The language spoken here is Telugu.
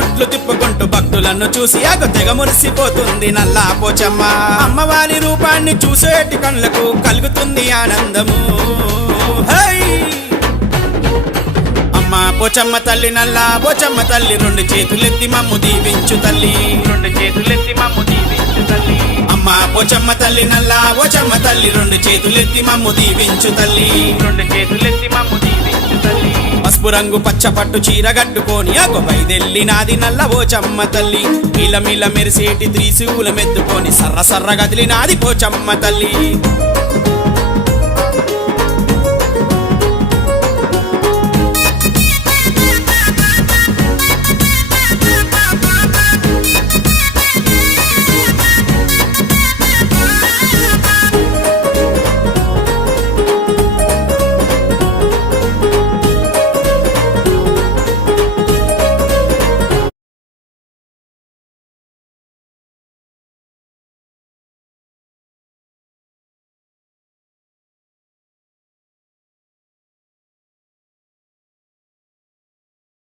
గుట్లు తిప్పుకుంటూ భక్తులను చూసి అగ తెగ మురిసిపోతుంది నల్లా పోచమ్మ. అమ్మవారి రూపాన్ని చూసేటి కళ్ళకు కలుగుతుంది ఆనందము. హై అమ్మ పోచమ్మ తల్లి నల్లా పోచమ్మ తల్లి రెండు చేతులెత్తి మమ్ము దీవించు తల్లి. రెండు చేతులెత్తి మమ్ము దీవించు తల్లి. అమ్మ పోచమ్మ తల్లి నల్లా పోచమ్మ తల్లి రెండు చేతులెత్తి మమ్ము దీవించు తల్లి. రెండు చేతులెత్తి మమ్ము దీవించు తల్లి. పసుపు రంగు పచ్చ పట్టు చీర కట్టుకొని అగో బయదెల్లినాది నల్ల పోచమ్మ తల్లి. మిల మెరిసేటి త్రిశూలం ఎత్తుకొని సర్ర సర్ర గదిలినాది పోచమ్మ తల్లి.